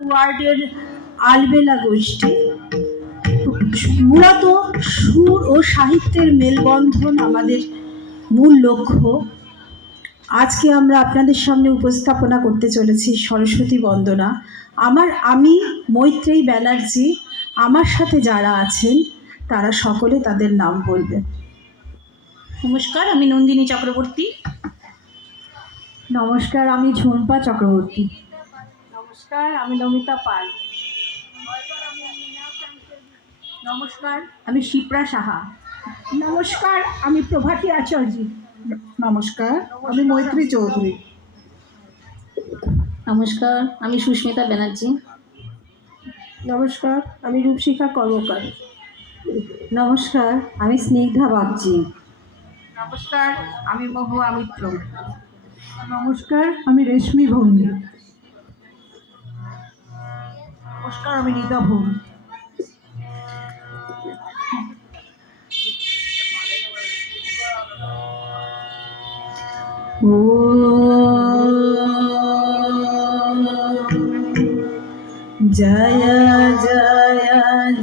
ওয়ার্ডের আলবেলা গোষ্ঠী। মূলত সুর ও সাহিত্যের মেলবন্ধন আমাদের মূল লক্ষ্য। আজকে আমরা আপনাদের সামনে উপস্থাপনা করতে চলেছি সরস্বতী বন্দনা। আমি মৈত্রেয়ী ব্যানার্জি। আমার সাথে যারা আছেন তারা সকলে তাদের নাম বলবেন। নমস্কার, আমি নন্দিনী চক্রবর্তী। নমস্কার, আমি ঝুম্পা চক্রবর্তী। নমস্কার, আমি নমিতা পাল। নমস্কার, আমি শিপ্রা সাহা। নমস্কার, আমি প্রভাতী আচার্য। নমস্কার, আমি মৈত্রী চৌধুরী। নমস্কার, আমি সুস্মিতা ব্যানার্জি। নমস্কার, আমি রূপশিখা কর্মকার। নমস্কার, আমি স্নিগ্ধা বাগচি। নমস্কার, আমি মহুয়া মিত্র। নমস্কার, আমি রেশমি ভৌমিক। নমস্কার, আমি রিতা ভৌম। জয় জয়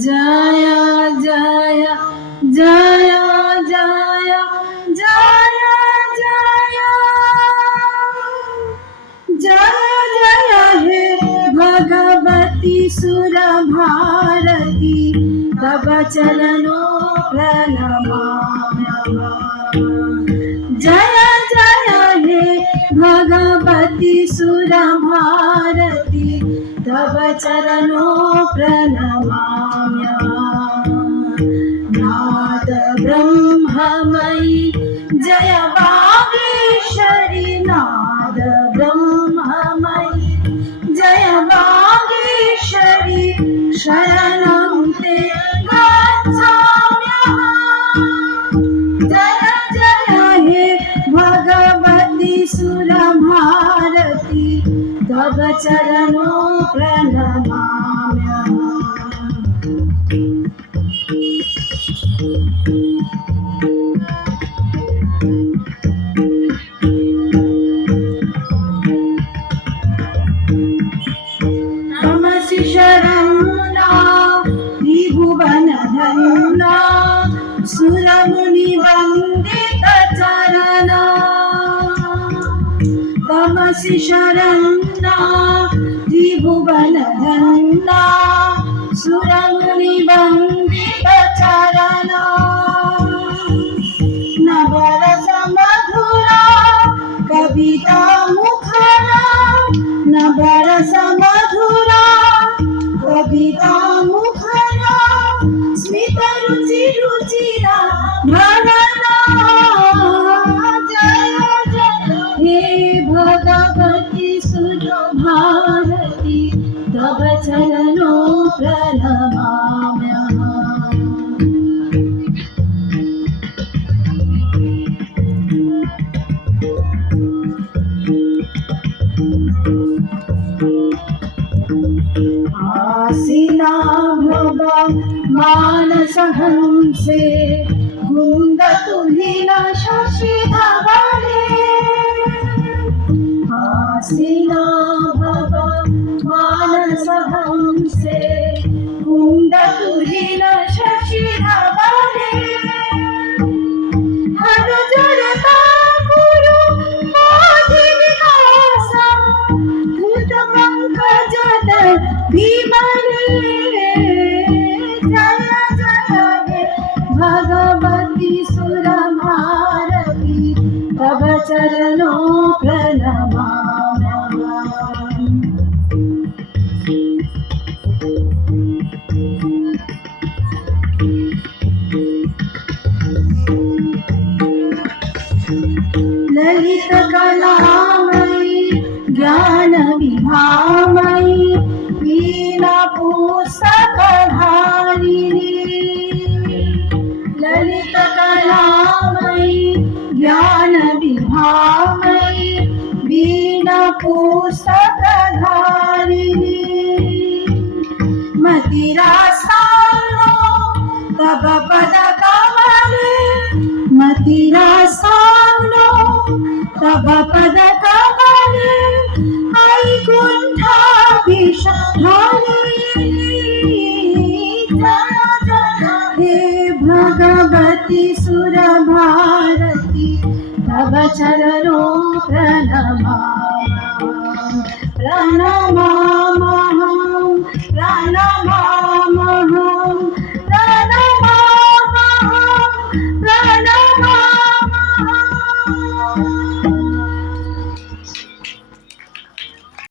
জয় জয় জয় জয় জয় জয় जय हे भगवती सुर भारती तव चरणों प्रणमाम्यहम्। जय जय हे भगवती सुर भारती तव चरणों प्रणमाम्यहम्। नाद ब्रह्ममयी जय वागीश्वरी नाद ब्रह्ममयी जय वागीश्वरी शरणं ते गच्छाम्यहम्। जय जय हे भगवती सुरभारती तव चरणों प्रणमाम्यहम्। तमसि शरणा त्रिभुवन धन्ना सुरमुनि वन्दित चरणा। तमसि शरणा त्रिभुवन धन्ना सुरमुनि वन्दित चरणा। नवरस मधुरा कविता मुखरा नवरस मधुरा कविता मुखरा स्मित रुचि रुचिरा भरना। जय जय हे भगवती सुर भारती तव चरणों प्रणमाम्यहम्। आसीना भव मानस हंसे कुंद तुहिन शशि धवले। आसीना भव मानस हंसे कुंद तुहिन शशि धवले। हर जड़ता गुरु मोहि विकासा धृत पंकज विमले। जय जय हे भगवती सुर भारती तव चरणों प्रणमाम्यहम्। ललित कलामयी ज्ञान विभामयी वीणा पुस्तकधारिणी। ललित कलामयी ज्ञान विभामयी वीणा पुस्तकधारिणी। मतिरा सानो तव पद कमले मतिरा सानो तव पद कमले। वैकुंठाभिषेक हे भगवती सुर भारती तव चरणों प्रणमामः